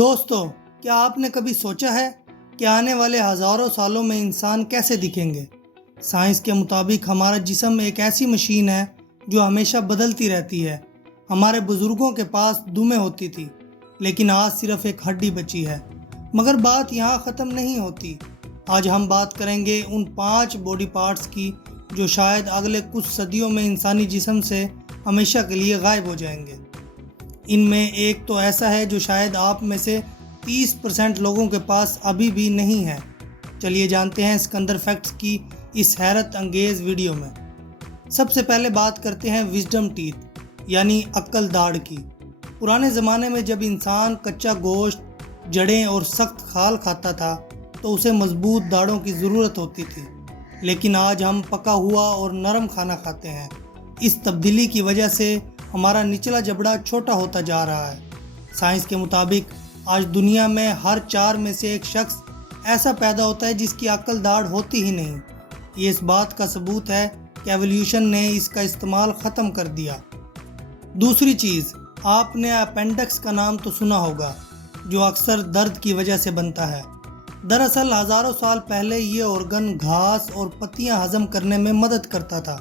دوستو، کیا آپ نے کبھی سوچا ہے کہ آنے والے ہزاروں سالوں میں انسان کیسے دکھیں گے؟ سائنس کے مطابق ہمارا جسم ایک ایسی مشین ہے جو ہمیشہ بدلتی رہتی ہے۔ ہمارے بزرگوں کے پاس دمیں ہوتی تھی، لیکن آج صرف ایک ہڈی بچی ہے۔ مگر بات یہاں ختم نہیں ہوتی۔ آج ہم بات کریں گے ان 5 باڈی پارٹس کی جو شاید اگلے کچھ صدیوں میں انسانی جسم سے ہمیشہ کے لیے غائب ہو جائیں گے۔ ان میں ایک تو ایسا ہے جو شاید آپ میں سے 30% لوگوں کے پاس ابھی بھی نہیں ہے۔ چلیے جانتے ہیں سکندر فیکٹس کی اس حیرت انگیز ویڈیو میں۔ سب سے پہلے بات کرتے ہیں وزڈم ٹیتھ یعنی عقل داڑھ کی۔ پرانے زمانے میں جب انسان کچا گوشت، جڑیں اور سخت کھال کھاتا تھا تو اسے مضبوط داڑھوں کی ضرورت ہوتی تھی، لیکن آج ہم پکا ہوا اور نرم کھانا کھاتے ہیں۔ اس تبدیلی کی وجہ سے ہمارا نچلا جبڑا چھوٹا ہوتا جا رہا ہے۔ سائنس کے مطابق آج دنیا میں ہر 4 میں سے ایک شخص ایسا پیدا ہوتا ہے جس کی عقل داڑھ ہوتی ہی نہیں۔ یہ اس بات کا ثبوت ہے کہ ایولیوشن نے اس کا استعمال ختم کر دیا۔ دوسری چیز، آپ نے اپینڈکس کا نام تو سنا ہوگا، جو اکثر درد کی وجہ سے بنتا ہے۔ دراصل ہزاروں سال پہلے یہ آرگن گھاس اور پتیاں ہضم کرنے میں مدد کرتا تھا،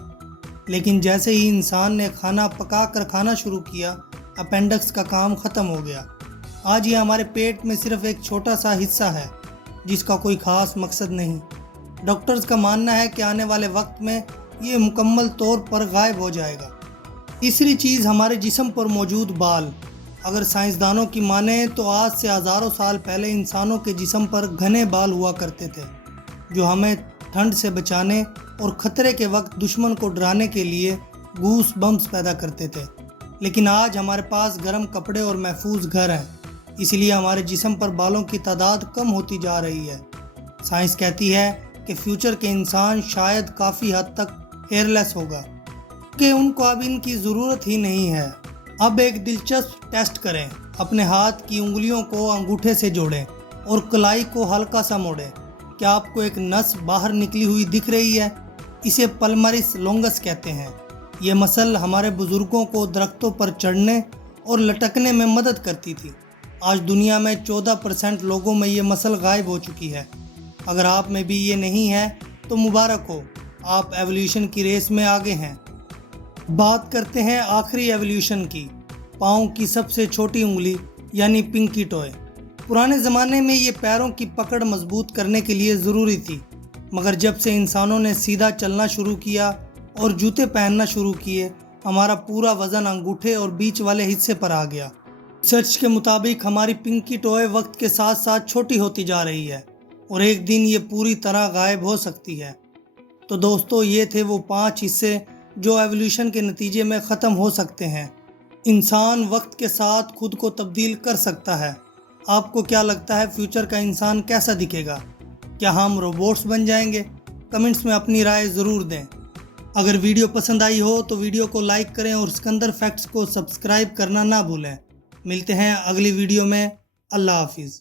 لیکن جیسے ہی انسان نے کھانا پکا کر کھانا شروع کیا، اپینڈکس کا کام ختم ہو گیا۔ آج یہ ہمارے پیٹ میں صرف ایک چھوٹا سا حصہ ہے جس کا کوئی خاص مقصد نہیں۔ ڈاکٹرز کا ماننا ہے کہ آنے والے وقت میں یہ مکمل طور پر غائب ہو جائے گا۔ تیسری چیز، ہمارے جسم پر موجود بال۔ اگر سائنسدانوں کی مانیں تو آج سے ہزاروں سال پہلے انسانوں کے جسم پر گھنے بال ہوا کرتے تھے، جو ہمیں ٹھنڈ سے بچانے اور خطرے کے وقت دشمن کو ڈرانے کے لیے گوس بمپس پیدا کرتے تھے۔ لیکن آج ہمارے پاس گرم کپڑے اور محفوظ گھر ہیں، اس لیے ہمارے جسم پر بالوں کی تعداد کم ہوتی جا رہی ہے۔ سائنس کہتی ہے کہ فیوچر کے انسان شاید کافی حد تک ہیئر لیس ہوگا کہ ان کو اب ان کی ضرورت ہی نہیں ہے۔ اب ایک دلچسپ ٹیسٹ کریں۔ اپنے ہاتھ کی انگلیوں کو انگوٹھے سے جوڑیں اور کلائی کو ہلکا سا موڑیں۔ کیا آپ کو ایک نس باہر نکلی ہوئی دکھ رہی ہے؟ اسے پلمرس لونگس کہتے ہیں۔ یہ مسل ہمارے بزرگوں کو درختوں پر چڑھنے اور لٹکنے میں مدد کرتی تھی۔ آج دنیا میں 14% لوگوں میں یہ مسل غائب ہو چکی ہے۔ اگر آپ میں بھی یہ نہیں ہے تو مبارک ہو، آپ ایولیوشن کی ریس میں آگے ہیں۔ بات کرتے ہیں آخری ایولیوشن کی، پاؤں کی سب سے چھوٹی انگلی یعنی پنکی ٹوئے۔ پرانے زمانے میں یہ پیروں کی پکڑ مضبوط کرنے کے لیے ضروری تھی، مگر جب سے انسانوں نے سیدھا چلنا شروع کیا اور جوتے پہننا شروع کیے، ہمارا پورا وزن انگوٹھے اور بیچ والے حصے پر آ گیا۔ ریسرچ کے مطابق ہماری پنکی ٹوئے وقت کے ساتھ ساتھ چھوٹی ہوتی جا رہی ہے اور ایک دن یہ پوری طرح غائب ہو سکتی ہے۔ تو دوستو، یہ تھے وہ 5 حصے جو ایولیوشن کے نتیجے میں ختم ہو سکتے ہیں۔ انسان وقت کے ساتھ خود کو تبدیل کر سکتا ہے۔ آپ کو کیا لگتا ہے فیوچر کا انسان کیسا دکھے گا؟ کیا ہم روبوٹس بن جائیں گے؟ کمنٹس میں اپنی رائے ضرور دیں۔ اگر ویڈیو پسند آئی ہو تو ویڈیو کو لائک کریں اور سکندر فیکٹس کو سبسکرائب کرنا نہ بھولیں۔ ملتے ہیں اگلی ویڈیو میں۔ اللہ حافظ۔